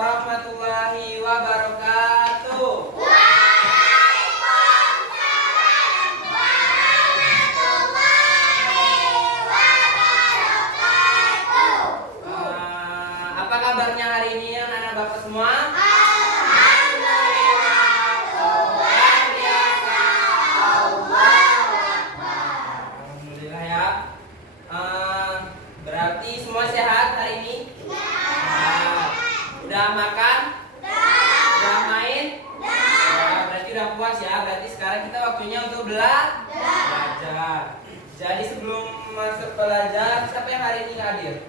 warahmatullahi wabarakatuh. Waalaikumsalam warahmatullahi wabarakatuh. Apa kabarnya hari ini anak bapak semua? Alhamdulillah, luar biasa. Allahu Akbar. Alhamdulillah ya. Berarti semua sehat hari ini? Udah makan? Udah main? Berarti udah puas ya. Berarti sekarang kita waktunya untuk belajar. Jadi sebelum masuk belajar, siapa yang hari ini hadir?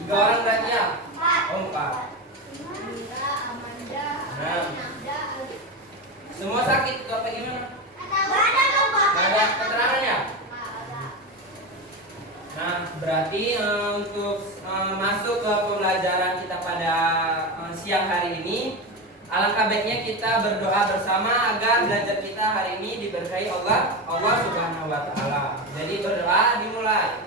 Tiga orang berarti ya? Oh, 4. Nah, semua sakit atau apa gimana? Gak ada keterangannya? Nah, berarti untuk masuk ke pembelajaran kita pada siang hari ini, alangkah baiknya kita berdoa bersama agar belajar kita hari ini diberkahi Allah Subhanahu wa taala. Jadi berdoa dimulai.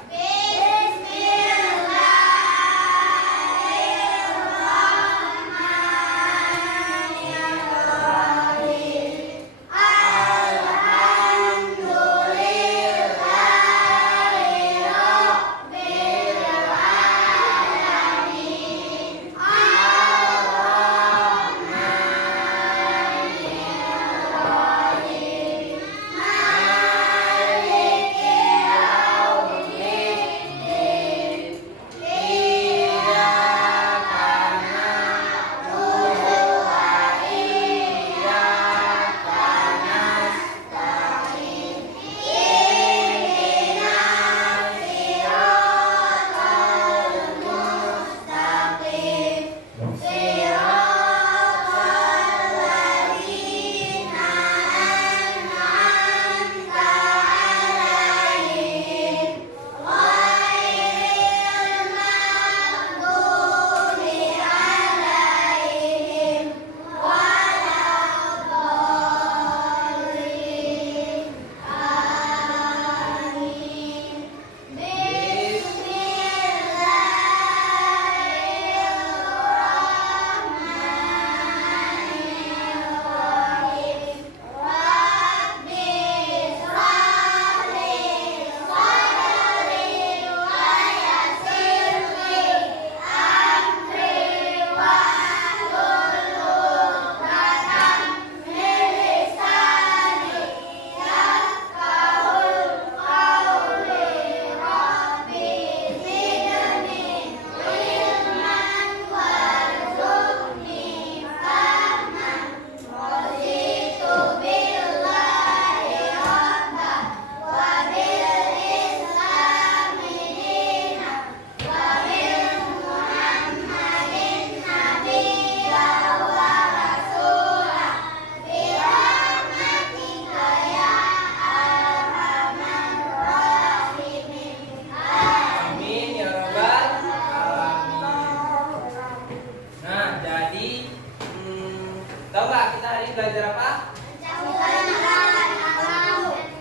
Tahu nggak kita hari ini belajar apa?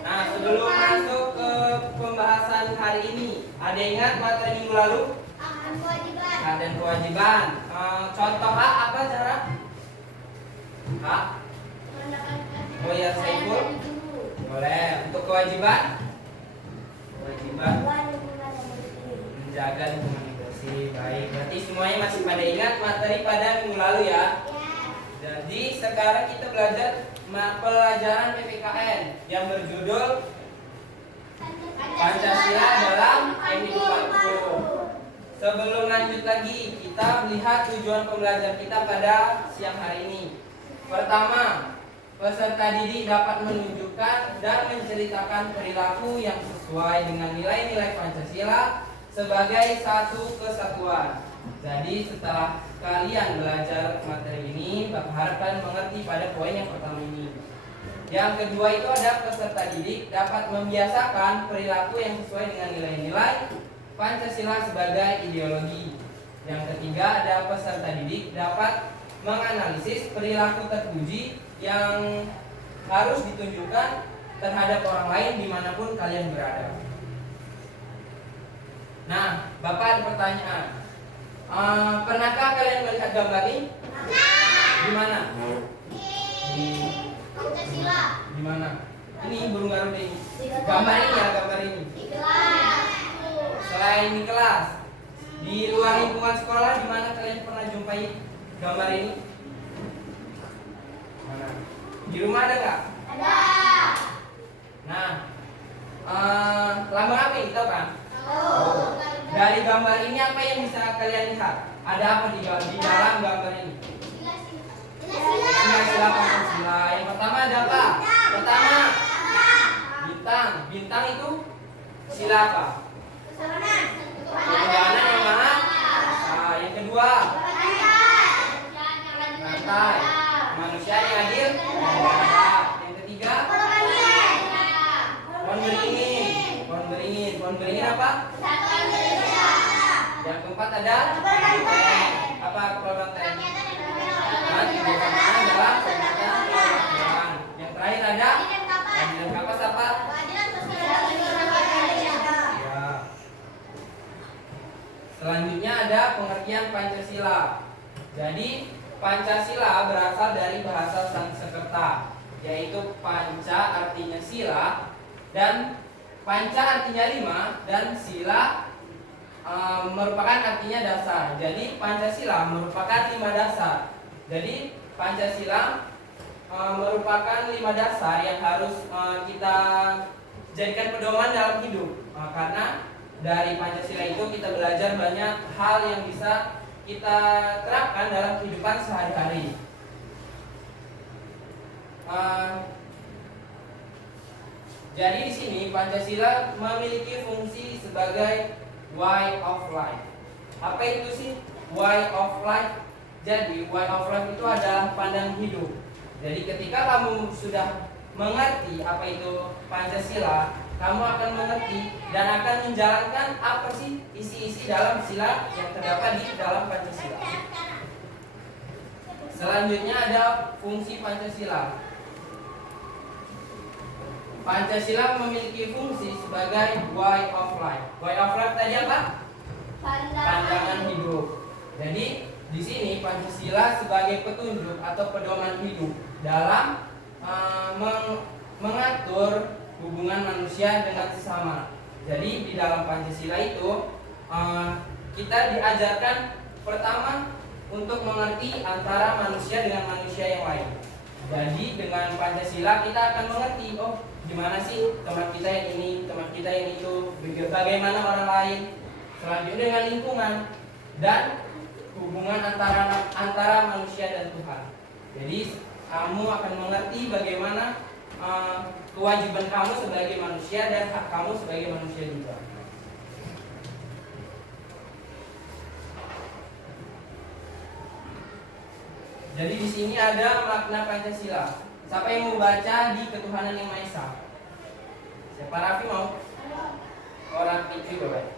Nah, sebelum masuk ke pembahasan hari ini, ada ingat materi minggu lalu? Hak dan kewajiban. Contoh hak apa cara? Hak? Oh ya, Saiful. Boleh. Untuk kewajiban? Kewajiban menjaga lingkungan bersih. Baik. Berarti semuanya masih pada ingat materi pada minggu lalu ya? Jadi sekarang kita belajar pelajaran PPKN yang berjudul Pancasila dalam Kehidupanku. Sebelum lanjut lagi, kita melihat tujuan pembelajaran kita pada siang hari ini. Pertama, peserta didik dapat menunjukkan dan menceritakan perilaku yang sesuai dengan nilai-nilai Pancasila sebagai satu kesatuan. Jadi setelah kalian belajar materi ini, Bapak harap kalian mengerti pada poin yang pertama ini. Yang kedua itu ada peserta didik dapat membiasakan perilaku yang sesuai dengan nilai-nilai Pancasila sebagai ideologi. Yang ketiga ada peserta didik dapat menganalisis perilaku terpuji yang harus ditunjukkan terhadap orang lain dimanapun kalian berada. Nah, Bapak ada pertanyaan. Pernahkah kalian melihat gambar ini? Di mana? Di Pancasila. Di mana? Ini burung garuda ini. Gambar ini ya, gambar ini. Di kelas. Selain di kelas, di luar lingkungan sekolah, di mana kalian pernah jumpai gambar ini? Mana? Di rumah ada nggak? Ada. Nah, lambang apa ini? Tahu kan? Tahu. Dari gambar ini apa yang bisa kalian lihat? Ada apa di dalam gambar ini? Sila Pancasila. Yang pertama ada apa? Pertama, bintang. Bintang itu sila apa? Ketuhanan yang maha. Nah, yang kedua, rantai. Manusia yang adil. Yang ketiga, pohon beringin. Pohon beringin. Pohon beringin apa? Yang keempat ada banteng. Apa kepala banteng? Kebijaksanaan dalam pemerintahan. Yang terakhir ada keadilan kapas apa? Ya. Selanjutnya ada pengertian Pancasila. Jadi Pancasila berasal dari bahasa Sanskerta, yaitu panca artinya sila, dan panca artinya 5, dan sila merupakan artinya dasar. Jadi Pancasila merupakan 5 dasar. Jadi Pancasila merupakan 5 dasar yang harus kita jadikan pedoman dalam hidup. Karena dari Pancasila itu kita belajar banyak hal yang bisa kita terapkan dalam kehidupan sehari-hari. Jadi di sini Pancasila memiliki fungsi sebagai way of life. Apa itu sih way of life? Jadi way of life itu adalah pandang hidup. Jadi ketika kamu sudah mengerti apa itu Pancasila, kamu akan mengerti dan akan menjalankan apa sih isi-isi dalam sila yang terdapat di dalam Pancasila. Selanjutnya ada fungsi Pancasila. Pancasila memiliki fungsi sebagai way of life. Way of life tadi apa? Pandangan hidup. Jadi di sini Pancasila sebagai petunjuk atau pedoman hidup dalam mengatur hubungan manusia dengan sesama. Jadi di dalam Pancasila itu kita diajarkan pertama untuk mengerti antara manusia dengan manusia yang lain. Jadi dengan Pancasila kita akan mengerti, oh gimana sih teman kita yang ini, teman kita yang itu, bagaimana orang lain. Selanjutnya dengan lingkungan dan hubungan antara manusia dan Tuhan. Jadi kamu akan mengerti bagaimana kewajiban kamu sebagai manusia dan hak kamu sebagai manusia juga. Jadi di sini ada makna Pancasila. Siapa yang mau baca di Ketuhanan Yang Maha Esa? Siapa? Raffi mau? Orang itu juga baik.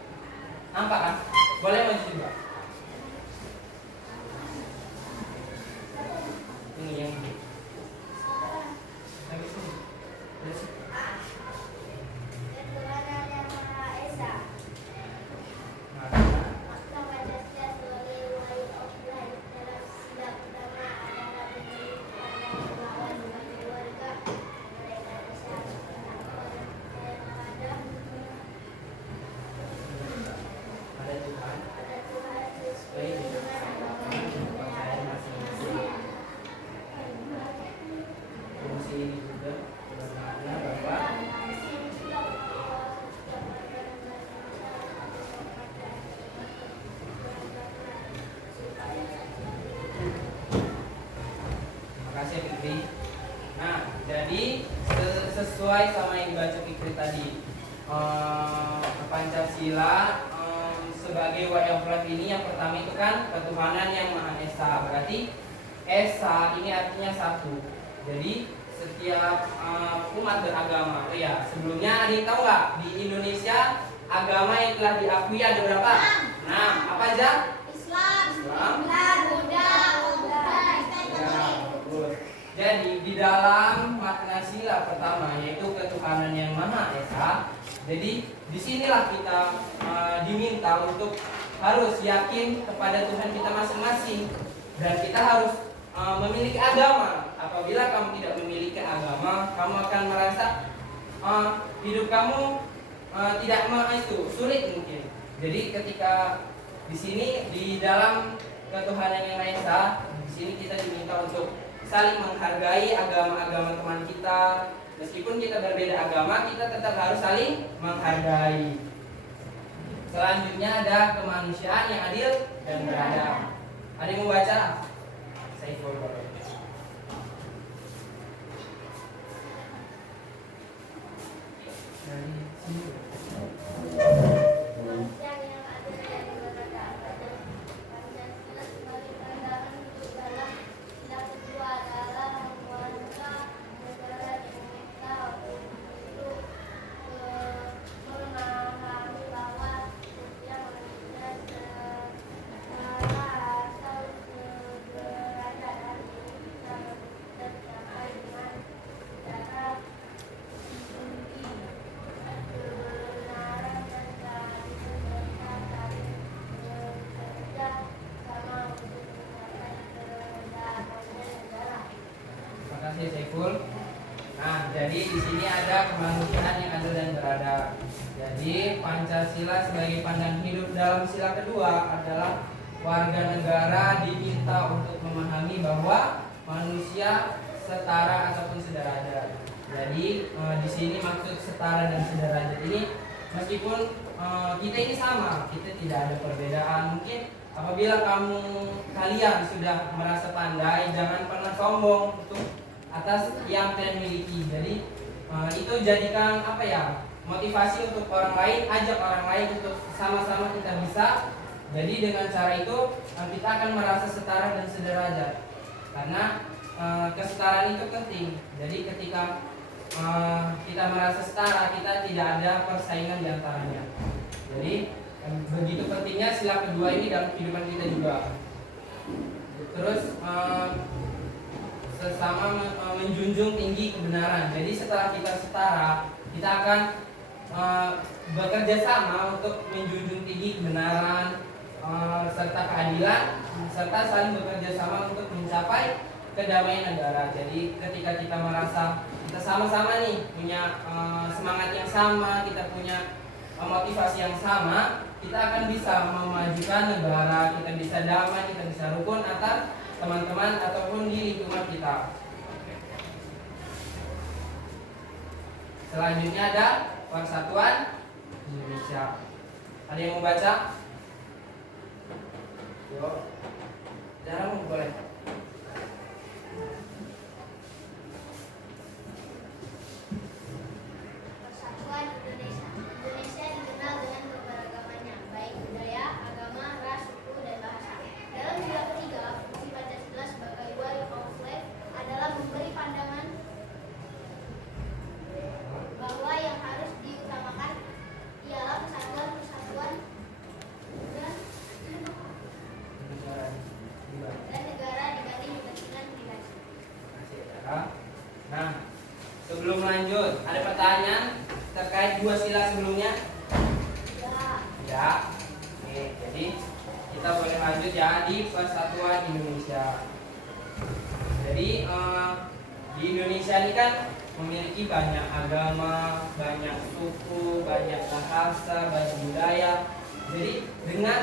Nampak kan? Boleh maju juga. Ini yang ini. Habis ini. Terus. Ketuhanan Yang Maha Esa. Makna. Makna Pancasila sebagai way of life. Dalam sila pertama adalah pendidikan dan pengetahuan sebagai keluarga. Mereka bersatu tentang yang ada. Ada Tuhan. Pada Tuhan sesuai dengan Percaya masing-masing. Fungsi ini juga bermakna bahwa makasih Fikri. Nah, jadi sesuai sama yang dibaca Fikri tadi, Pancasila sebagai way of life ini yang pertama itu kan ketuhanan yang Maha Esa. Berarti Esa ini artinya satu. Jadi setiap umat beragama. Oh ya, sebelumnya ada yang tahu nggak di Indonesia agama yang telah diakui ada berapa? 6. Apa aja? Islam, Buddha, Ya, bagus. Jadi di dalam makna sila pertama yaitu ketuhanan yang Maha Esa, Jadi disinilah kita diminta untuk harus yakin kepada Tuhan kita masing-masing, dan kita harus memiliki agama. Apabila kamu tidak memiliki agama, kamu akan merasa hidup kamu tidak sulit mungkin. Jadi ketika di sini di dalam ketuhanan yang Maha Esa, di sini kita diminta untuk saling menghargai agama-agama teman kita. Meskipun kita berbeda agama, kita tetap harus saling menghargai. Selanjutnya ada kemanusiaan yang adil dan beradab. Ada yang mau baca? Saiful. Kemanusiaan yang adil dan beradab pada Pancasila sebagai pandangan hidup dalam sila kedua adalah warga negara Indonesia untuk memahami bahwa setiap manusia setara atau sederajat dan bisa tercapai dengan cara tinggi kebenaran dan keadilan serta saling bekerja sama untuk mencapai kedaulatan negara. Terima kasih Saiful. Nah, jadi di sini ada kemanusiaan yang adil dan beradab. Jadi Pancasila sebagai pandangan hidup dalam sila kedua adalah warga negara diminta untuk memahami bahwa manusia setara ataupun sederajat. Jadi di sini maksud setara dan sederajat ini, meskipun kita ini sama, kita tidak ada perbedaan. Mungkin apabila kalian sudah merasa pandai, jangan pernah sombong untuk atas yang kalian miliki. Jadi itu jadikan motivasi untuk orang lain, ajak orang lain untuk sama-sama kita bisa. Jadi dengan cara itu kita akan merasa setara dan sederajat, karena kesetaraan itu penting. Jadi ketika kita merasa setara, kita tidak ada persaingan di antaranya. Jadi begitu pentingnya sila kedua ini dalam kehidupan kita juga. Terus sesama menjunjung tinggi kebenaran. Jadi setelah kita setara, kita akan bekerja sama untuk menjunjung tinggi kebenaran serta keadilan, serta saling bekerja sama untuk mencapai kedamaian negara. Jadi ketika kita merasa kita sama-sama nih punya semangat yang sama, kita punya motivasi yang sama, kita akan bisa memajukan negara, kita bisa damai, kita bisa rukun antar teman-teman ataupun di lingkungan kita. Selanjutnya ada Persatuan Indonesia. Ada yang mau baca? Yuk, jarang boleh. Persatuan Indonesia. Indonesia dikenal dengan keberagamannya, baik budaya, agama, ras, suku, dan bahasa. Dalam sila ketiga, fungsi Pancasila sebagai way of life adalah memberi pandangan bahwa yang harus diutamakan ialah persatuan dan negara dibanding kepentingan pribadi. Nah, sebelum lanjut, ada pertanyaan terkait dua sila sebelumnya? Ya. Oke, jadi kita boleh lanjut ya di Persatuan Indonesia. Jadi di Indonesia ini kan memiliki banyak agama, banyak suku, banyak bahasa, banyak budaya. Jadi dengan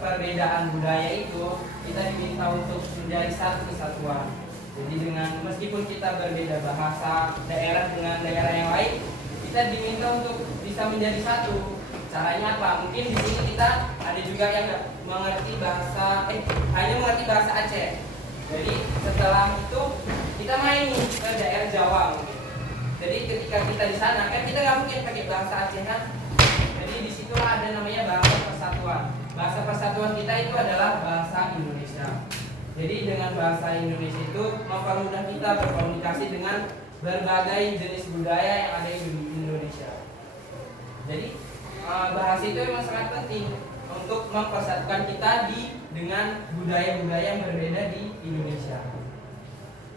perbedaan budaya itu, kita diminta untuk menjadi satu kesatuan. Jadi dengan meskipun kita berbeda bahasa, daerah dengan daerah yang lain, kita diminta untuk bisa menjadi satu. Caranya apa? Mungkin di sini kita ada juga yang nggak mengerti hanya mengerti bahasa Aceh. Jadi setelah itu kita main nih ke daerah Jawa mungkin. Jadi ketika kita di sana kan kita nggak mungkin pakai bahasa Aceh kan. Jadi disitulah ada namanya bahasa persatuan. Bahasa persatuan kita itu adalah bahasa Indonesia. Jadi dengan bahasa Indonesia itu mempermudah kita berkomunikasi dengan berbagai jenis budaya yang ada di Indonesia. Jadi bahasa itu memang sangat penting untuk mempersatukan kita dengan budaya-budaya yang berbeda di Indonesia.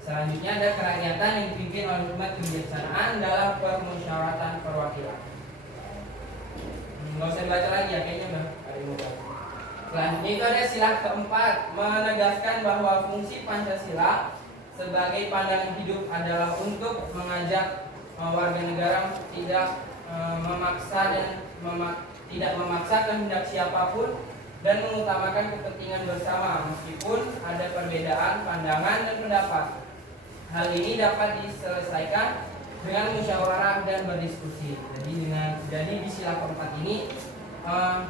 Selanjutnya ada kerakyatan yang dipimpin oleh hikmat kebijaksanaan dalam permusyawaratan perwakilan. nggak usah baca lagi ya, kayaknya udah ada yang mau baca. Selanjutnya itu ada sila keempat, menegaskan bahwa fungsi Pancasila sebagai pandangan hidup adalah untuk mengajak warga negara tidak memaksa dan tidak memaksa kehendak siapapun dan mengutamakan kepentingan bersama meskipun ada perbedaan pandangan dan pendapat. Hal ini dapat diselesaikan dengan musyawarah dan berdiskusi. Jadi di sila keempat ini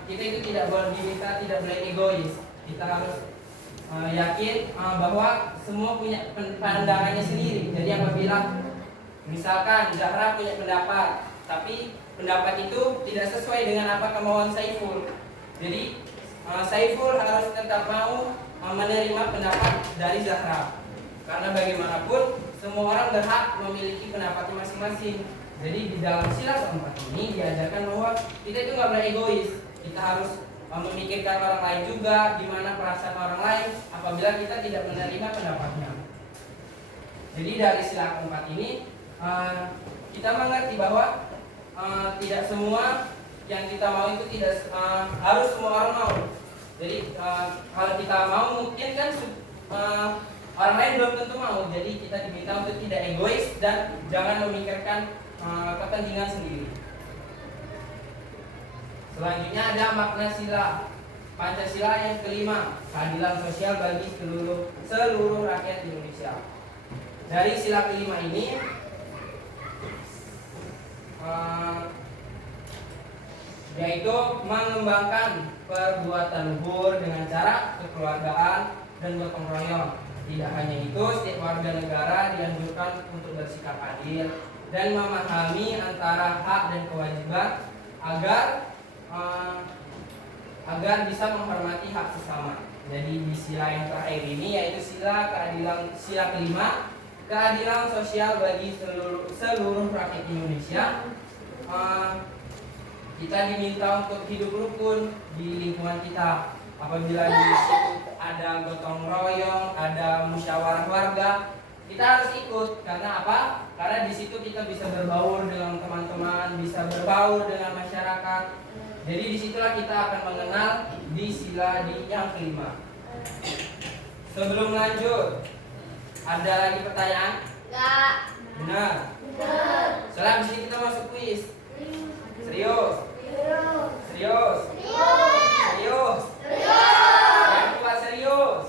kita itu tidak boleh egois. Kita harus yakin bahwa semua punya pandangannya sendiri. Jadi apabila misalkan Zahra punya pendapat, tapi pendapat itu tidak sesuai dengan apa kemauan Saiful, jadi Saiful harus tetap mau menerima pendapat dari Zahra, karena bagaimanapun semua orang berhak memiliki pendapatnya masing-masing. Jadi di dalam sila keempat ini diajarkan bahwa kita itu nggak boleh egois. Kita harus memikirkan orang lain juga, gimana perasaan orang lain apabila kita tidak menerima pendapatnya. Jadi dari sila keempat ini kita mengerti bahwa tidak semua yang kita mau itu tidak harus semua orang mau. Jadi kalau kita mau mungkin kan orang lain belum tentu mau. Jadi kita diminta untuk tidak egois dan jangan memikirkan kepentingan sendiri. Selanjutnya ada makna sila Pancasila yang kelima, keadilan sosial bagi seluruh rakyat Indonesia. Dari sila kelima ini yaitu mengembangkan perbuatan luhur dengan cara kekeluargaan dan gotong royong. Tidak hanya itu, setiap warga negara dianjurkan untuk bersikap adil dan memahami antara hak dan kewajiban agar bisa menghormati hak sesama. Jadi di sila yang terakhir ini yaitu sila kelima, keadilan sosial bagi seluruh rakyat Indonesia. Kita diminta untuk hidup rukun di lingkungan kita. Apabila di situ ada gotong royong, ada musyawarah warga, kita harus ikut. Karena apa? Karena di situ kita bisa berbaur dengan teman-teman, bisa berbaur dengan masyarakat. Jadi disitulah kita akan mengenal di sila yang kelima. Sebelum lanjut, ada lagi pertanyaan? Enggak. Benar. Benar. Setelah habis ini kita masuk kuis. Serius? Serius. Serius? Yang kuat serius?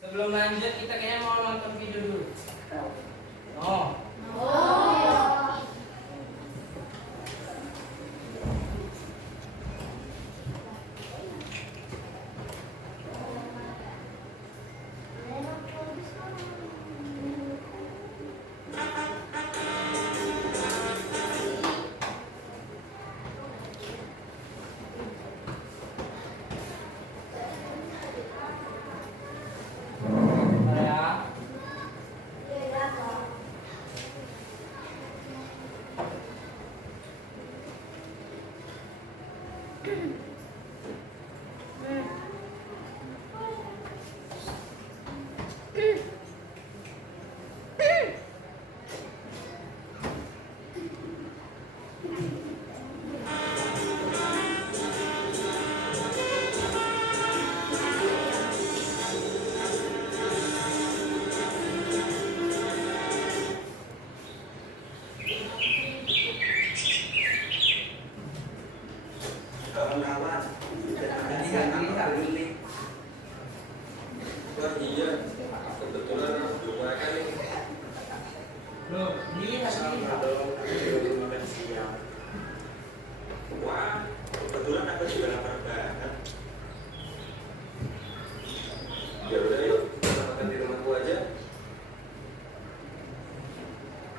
Sebelum lanjut kita kayaknya mau nonton video dulu. Oh. Kawan-kawan, iya, kebetulan dua kali. Loh, lihat ini. Makan siang. Wah, kebetulan aku juga lapar banget. Ya udah yuk, kita makan di rumahku aja.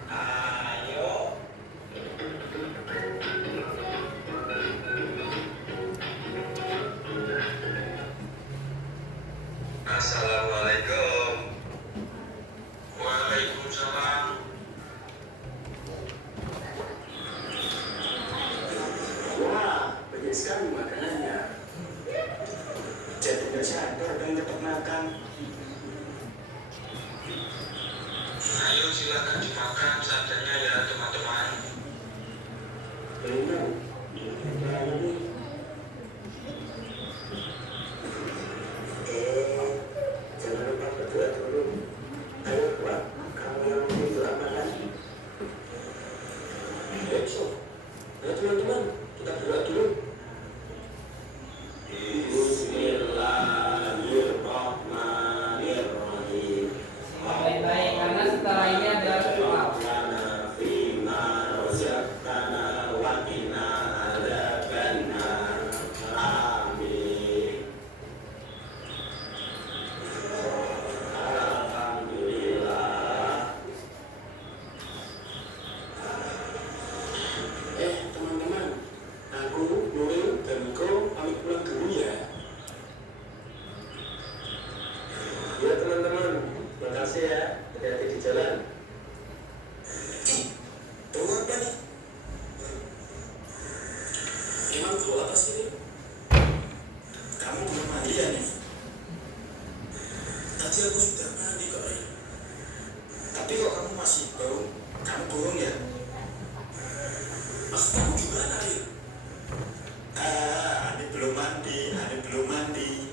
Ayo. Assalamualaikum. Waalaikumsalam. Wah, banyak sekali makanannya. Jadi nggak sadar dan cepat makan. Ayo silakan dimakan seadanya ya teman-teman. Baik, so. Nah, teman-teman, kita berdoa dulu. Bismillahirrahmanirrahim. Baik-baik, karena setelah ini adalah doa. Teman-teman, aku, Nuril, dan Niko pamit pulang dulu ya. Ya teman-teman, makasih ya, hati-hati di jalan. Tunggu apa nih? Emang bau apa sih ini? Kamu belum mandi ya nih? Tadi aku sudah mandi kok Ri. Tapi kok kamu masih bau? Kamu bohong ya? Maksud kamu gimana Ri? Ani belum mandi, Ani belum mandi.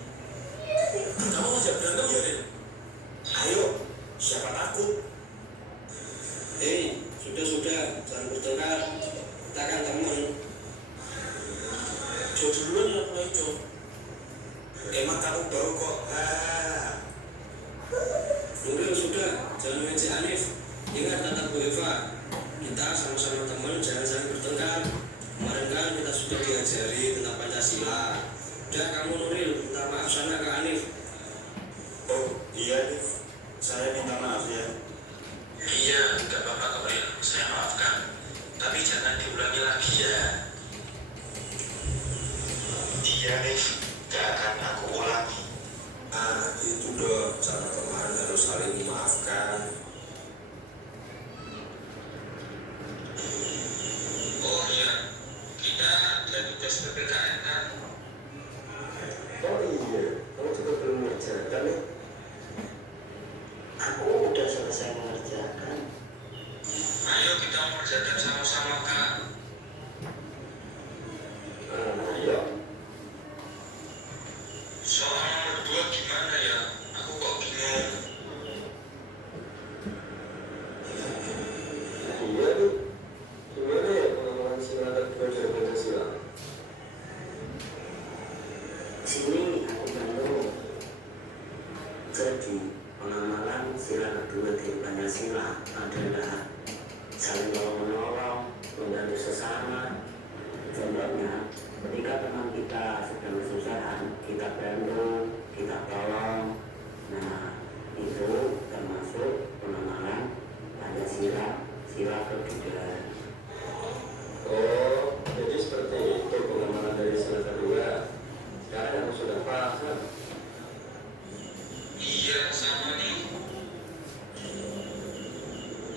Kamu ngajak berantem ya Ri? Ayo, siapa takut? Hei, sudah, jangan bertengkar. Kita kan teman. Jo duluan ya mulai Jo. Emang kamu baru kok. Nuril sudah, jangan ngejek Hanif. Ingat kata Bu Eva, kita sama-sama teman, jangan saling bertengkar. Kemarin kan kita sudah diajari tentang Pancasila. Udah kamu Nuril, minta maaf sana ke Hanif. Oh iya Hanif, saya minta maaf ya. Iya, nggak apa-apa kok Nuril, saya maafkan. Tapi jangan diulangi lagi ya. Iya Hanif, nggak akan aku ulangi. Itu dong, sama teman harus saling memaafkan. Oh iya, kita jadi tes PPKN kan? Oh iya, kamu juga belum mengerjakan ya? Aku udah selesai mengerjakan. Ayo kita mengerjakan sama-sama Kak. Ayo. Soal nomor 2 gimana ya? Aku kok bingung. Iya nih, gimana ya pengembangan sila kedua dari Pancasila? Sini aku belum. Jadi pengembangan sila kedua dari Pancasila adalah saling tolong-menolong, membantu sesama. Contohnya, ketika teman kita sedang kesusahan, kita bantu, kita tolong. Nah, itu termasuk pengembangan Pancasila sila kedua. Oh, jadi seperti itu pengembangan dari sila kedua. Sekarang aku sudah paham. Iya, sama nih.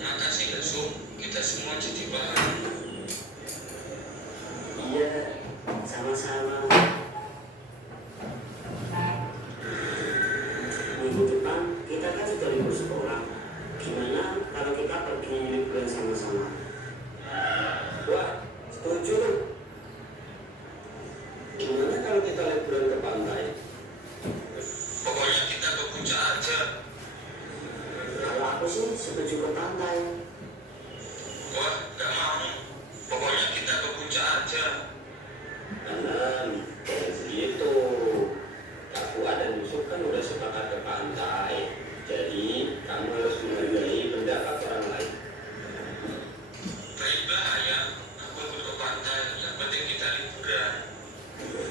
Makasih ya, Sum. Kita semua jadi paham. Iya, sama-sama. Minggu depan kita kan sudah libur sekolah. Gimana kalau kita pergi liburan sama-sama? Wah, setuju. Gimana kalau kita liburan ke pantai? Pokoknya kita ke puncak aja. Kalau aku sih setuju ke pantai. Wah, gak mau. Pokoknya kita ke puncak aja. Jangan segitu. Aku dan Yusuf kan udah sepakat ke pantai. Jadi kamu harus menghargai pendapat orang lain. Baik bahaya. Aku ikut ke pantai. Yang penting kita liburan.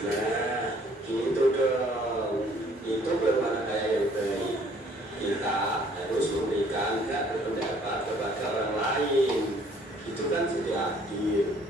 Nah, gitu dong. Itu berwarna kayak yang baik. Kita harus memberikan hak berpendapat kepada orang lain. Itu kan sudah adil.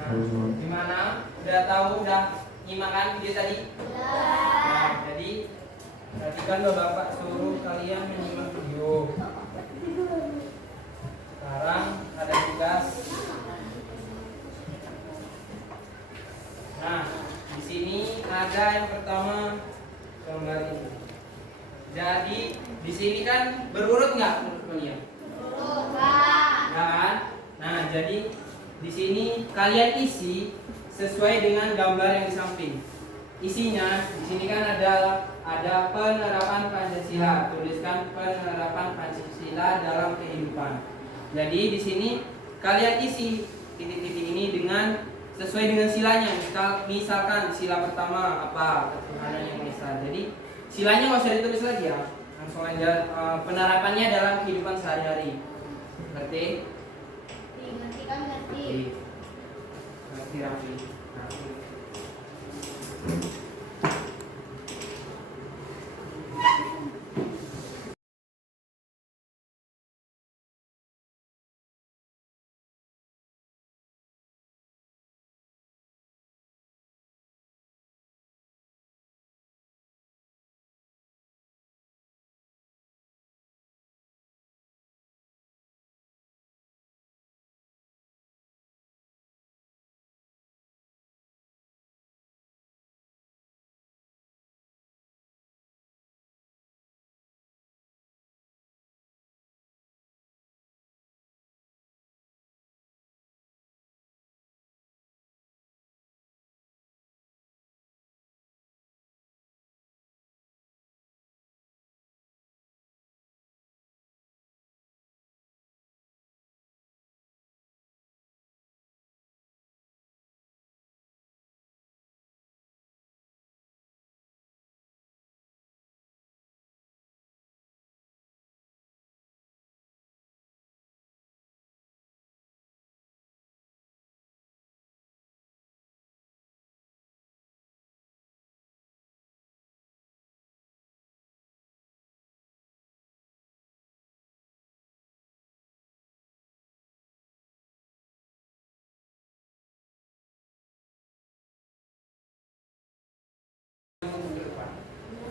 Nah, gimana? Udah tahu, udah nyimakan video tadi? Nah, jadi tadi kan Bapak suruh kalian menyimak video. Sekarang ada tugas. Nah, di sini ada yang pertama gambar ini. Jadi di sini kan berurut nggak menurut kalian? Enggak kan? Nah, jadi Di sini kalian isi sesuai dengan gambar yang di samping. Isinya di sini kan ada penerapan Pancasila. Tuliskan penerapan Pancasila dalam kehidupan. Jadi di sini kalian isi titik-titik ini dengan sesuai dengan silanya. Misalkan sila pertama apa? Ketuhanan yang Maha Esa. Jadi silanya nggak usah ditulis lagi ya. Langsung aja penerapannya dalam kehidupan sehari-hari. Ngerti? Ngerti kan ngerti. Ngerti Raffi.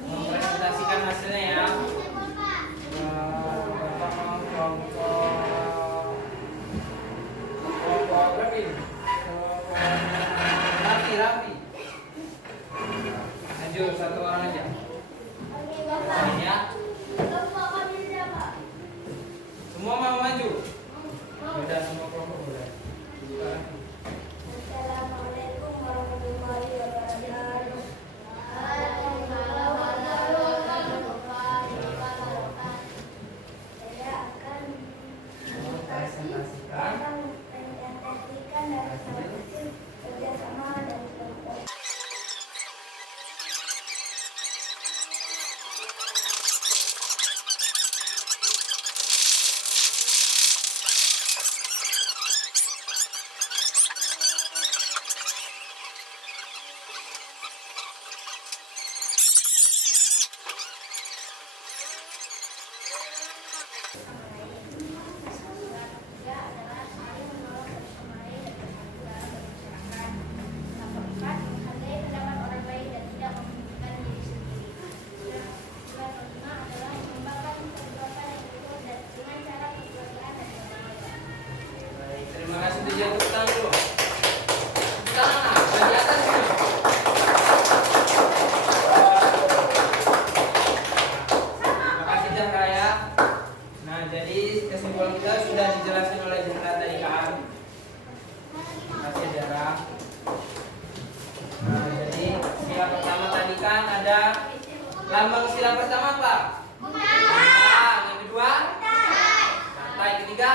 Mempresentasikan hasilnya ya. Bapak mau kelompok berapa ini? Rapi. Maju satu orang aja. Oke Bapak. Ini ya. Bapak kami siapa? Semua mau maju. Sudah semua kelompok boleh. Assalamualaikum warahmatullahi wabarakatuh. Saya akan Presentasikan mempresentasikan dari hasil kerjasama dan kelompok. Baik, terima kasih tujuan tepuk tangan dulu. Tepuk tangan lah, dari atas dulu. Terima kasih Chandra ya. Nah, jadi kesimpulan kita sudah dijelaskan oleh Chandra tadi kan. Terima kasih Chandra. Nah, jadi sila pertama tadi kan ada lambang sila pertama apa? Bintang. Yang kedua? Santai. Ketiga?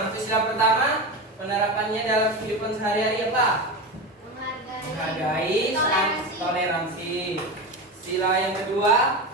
Untuk sila pertama, penerapannya dalam kehidupan sehari-hari apa? Menghargai, toleransi. Sila yang kedua,